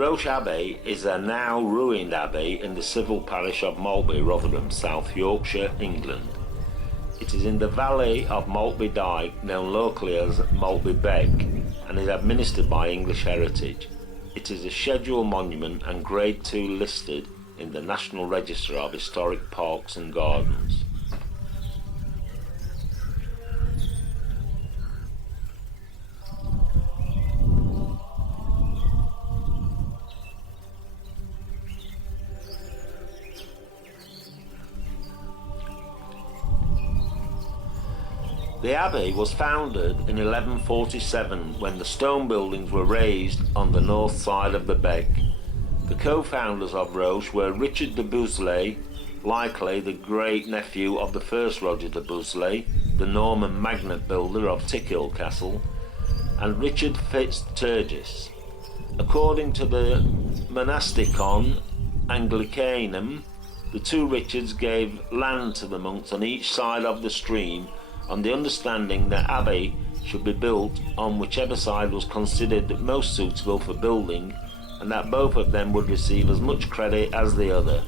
Roche Abbey is a now ruined abbey in the civil parish of Maltby, Rotherham, South Yorkshire, England. It is in the valley of Maltby Dyke, known locally as Maltby Beck, and is administered by English Heritage. It is a scheduled monument and Grade 2 listed in the National Register of Historic Parks and Gardens. The abbey was founded in 1147 when the stone buildings were raised on the north side of the beck. The co-founders of Roche were Richard de Buzzley, likely the great-nephew of the first Roger de Buzzley, the Norman magnet builder of Tickhill Castle, and Richard Fitzturgis. According to the Monasticon Anglicanum, the two Richards gave land to the monks on each side of the stream on the understanding that abbey should be built on whichever side was considered most suitable for building, and that both of them would receive as much credit as the other,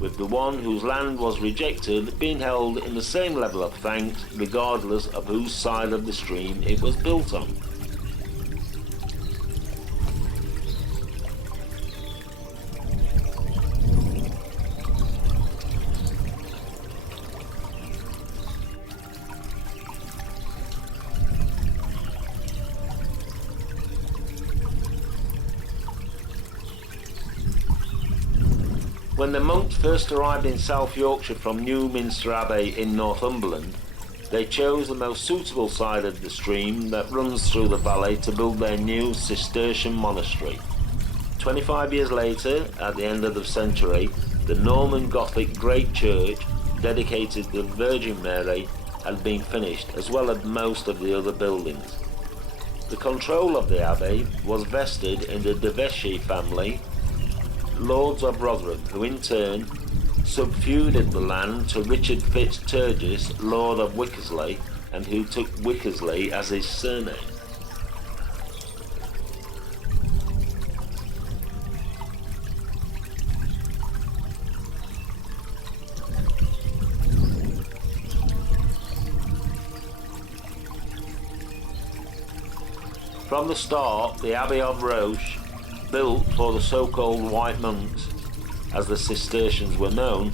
with the one whose land was rejected being held in the same level of thanks regardless of whose side of the stream it was built on. When the monks first arrived in South Yorkshire from Newminster Abbey in Northumberland, they chose the most suitable side of the stream that runs through the valley to build their new Cistercian monastery. 25 years later, at the end of the century, the Norman Gothic Great Church, dedicated to the Virgin Mary, had been finished, as well as most of the other buildings. The control of the abbey was vested in the de Vesci family, Lords of Rotherham, who in turn subfeuded the land to Richard Fitzturgis, Lord of Wickersley, and who took Wickersley as his surname. From the start, the Abbey of Roche, built for the so-called white monks, as the Cistercians were known,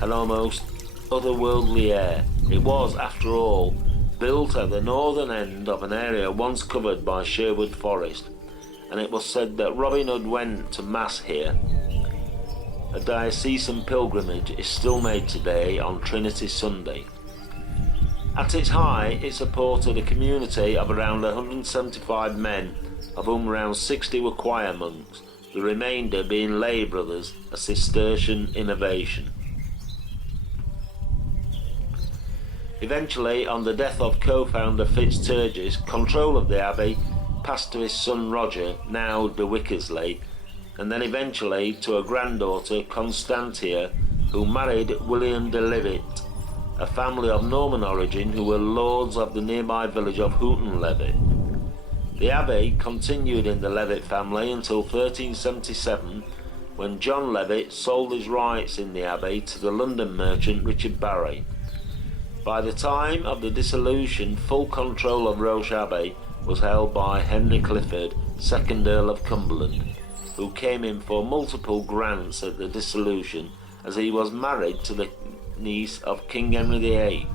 had almost otherworldly air. It was, after all, built at the northern end of an area once covered by Sherwood Forest, and it was said that Robin Hood went to Mass here. A diocesan pilgrimage is still made today on Trinity Sunday. At its height, it supported a community of around 175 men, of whom around 60 were choir monks, the remainder being lay brothers, a Cistercian innovation. Eventually, on the death of co-founder Fitzturgis, control of the abbey passed to his son Roger, now de Wickersley, and then eventually to a granddaughter, Constantia, who married William de Levitt, a family of Norman origin who were lords of the nearby village of Houghton Levitt. The abbey continued in the Levitt family until 1377, when John Levitt sold his rights in the abbey to the London merchant Richard Barry. By the time of the dissolution, full control of Roche Abbey was held by Henry Clifford, 2nd Earl of Cumberland, who came in for multiple grants at the dissolution, as he was married to the niece of King Henry VIII.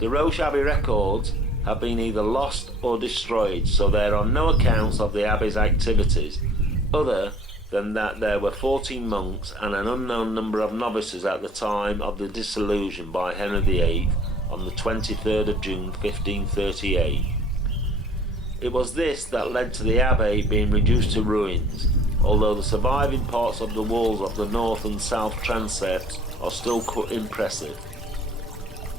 The Roche Abbey records have been either lost or destroyed, so there are no accounts of the abbey's activities, other than that there were 14 monks and an unknown number of novices at the time of the dissolution by Henry VIII on the 23rd of June 1538. It was this that led to the abbey being reduced to ruins, although the surviving parts of the walls of the north and south transepts are still quite impressive.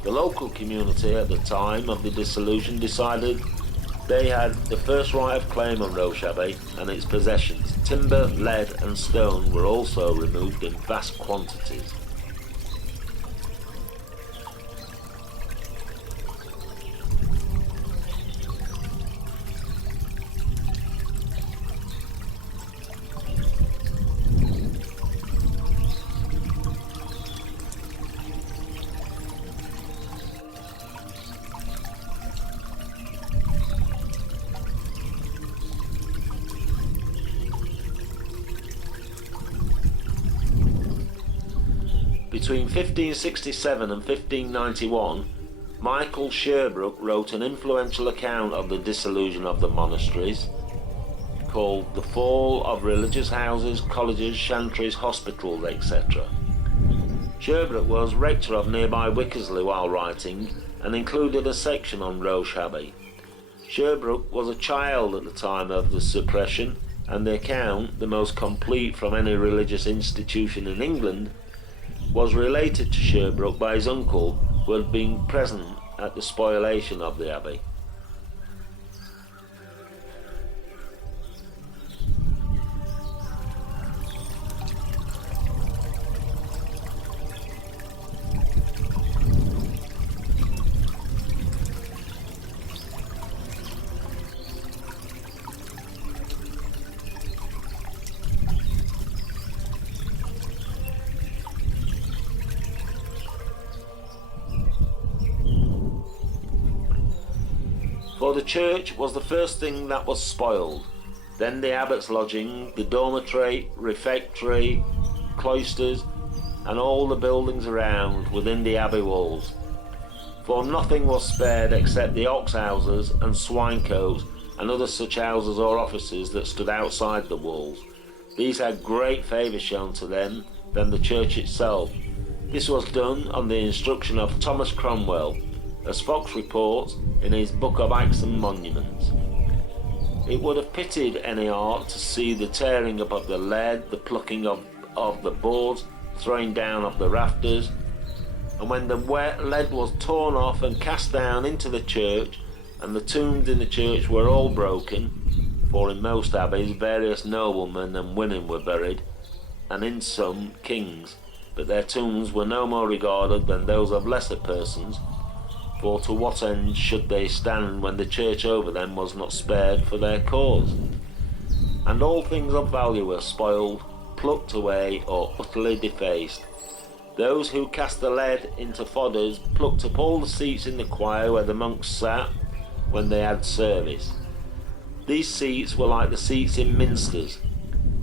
The local community at the time of the dissolution decided they had the first right of claim on Roche Abbey and its possessions. Timber, lead and stone were also removed in vast quantities. Between 1567 and 1591, Michael Sherbrooke wrote an influential account of the dissolution of the monasteries, called The Fall of Religious Houses, Colleges, Chantries, Hospitals, etc. Sherbrooke was rector of nearby Wickersley while writing, and included a section on Roche Abbey. Sherbrooke was a child at the time of the suppression, and the account, the most complete from any religious institution in England, was related to Sherbrooke by his uncle, who had been present at the spoliation of the abbey. For the church was the first thing that was spoiled, then the abbot's lodging, the dormitory, refectory, cloisters, and all the buildings around within the abbey walls. For nothing was spared except the ox houses and swine cotes and other such houses or offices that stood outside the walls. These had great favour shown to them than the church itself. This was done on the instruction of Thomas Cromwell, as Fox reports in his Book of Acts and Monuments. It would have pitied any art to see the tearing up of the lead, the plucking of the boards, throwing down of the rafters, and when the lead was torn off and cast down into the church, and the tombs in the church were all broken, for in most abbeys various noblemen and women were buried, and in some kings, but their tombs were no more regarded than those of lesser persons, for to what end should they stand when the church over them was not spared for their cause? And all things of value were spoiled, plucked away, or utterly defaced. Those who cast the lead into fodders plucked up all the seats in the choir where the monks sat when they had service. These seats were like the seats in minsters.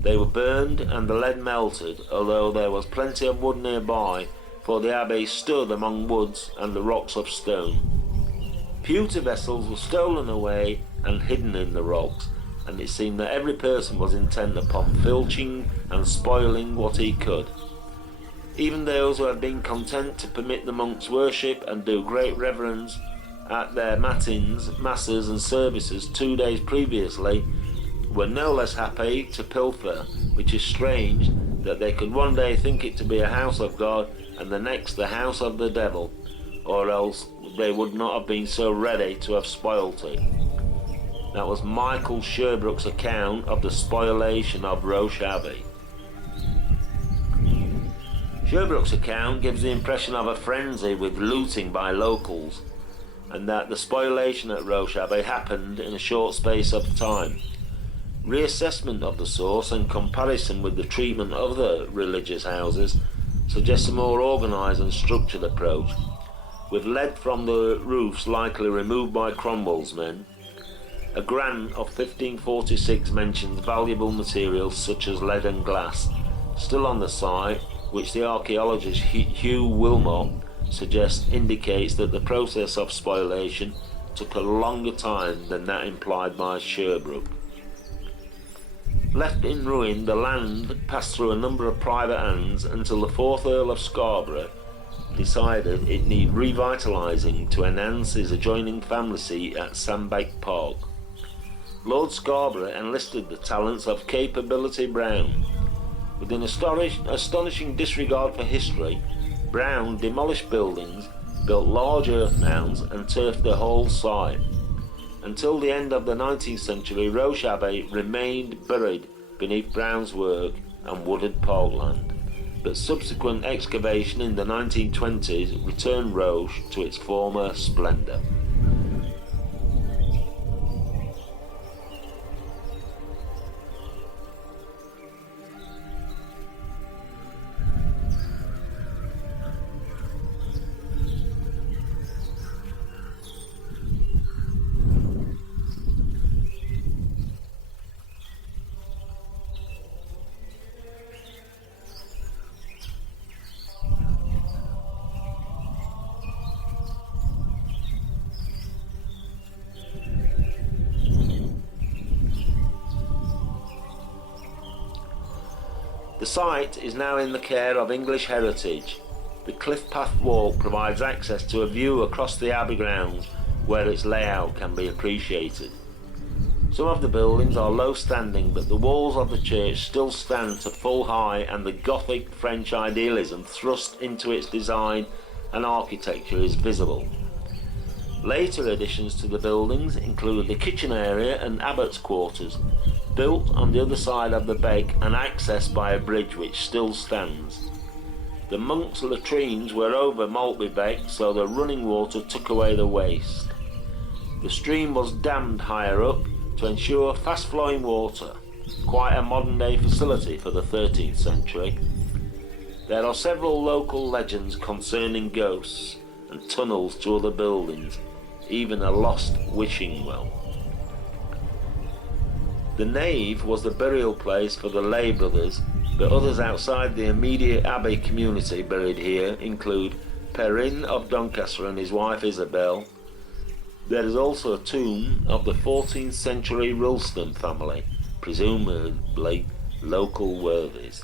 They were burned and the lead melted, although there was plenty of wood nearby, for the abbey stood among woods and the rocks of stone. Pewter vessels were stolen away and hidden in the rocks, and it seemed that every person was intent upon filching and spoiling what he could. Even those who had been content to permit the monks worship and do great reverence at their matins, masses and services 2 days previously were no less happy to pilfer, which is strange that they could one day think it to be a house of God and the next the house of the devil, or else they would not have been so ready to have spoilt it. That was Michael Sherbrooke's account of the spoliation of Roche Abbey. Sherbrooke's account gives the impression of a frenzy with looting by locals, and that the spoliation at Roche Abbey happened in a short space of time. Reassessment of the source and comparison with the treatment of the religious houses suggests a more organised and structured approach, with lead from the roofs likely removed by Cromwell's men. A grant of 1546 mentions valuable materials such as lead and glass still on the site, which the archaeologist Hugh Wilmot suggests indicates that the process of spoliation took a longer time than that implied by Sherbrooke. Left in ruin, the land passed through a number of private hands until the 4th Earl of Scarborough decided it needed revitalising to enhance his adjoining family seat at Sandbank Park. Lord Scarborough enlisted the talents of Capability Brown. With an astonishing disregard for history, Brown demolished buildings, built large earth mounds and turfed the whole site. Until the end of the 19th century, Roche Abbey remained buried beneath Brown's work and wooded parkland, but subsequent excavation in the 1920s returned Roche to its former splendour. The site is now in the care of English Heritage. The cliff path walk provides access to a view across the Abbey grounds where its layout can be appreciated. Some of the buildings are low standing, but the walls of the church still stand to full height, and the Gothic French idealism thrust into its design and architecture is visible. Later additions to the buildings include the kitchen area and abbot's quarters, built on the other side of the beck and accessed by a bridge which still stands. The monks' latrines were over Maltby Beck, so the running water took away the waste. The stream was dammed higher up to ensure fast-flowing water, quite a modern-day facility for the 13th century. There are several local legends concerning ghosts and tunnels to other buildings, even a lost wishing well. The nave was the burial place for the lay brothers, but others outside the immediate abbey community buried here include Perrin of Doncaster and his wife Isabel. There is also a tomb of the 14th century Ralston family, presumably local worthies.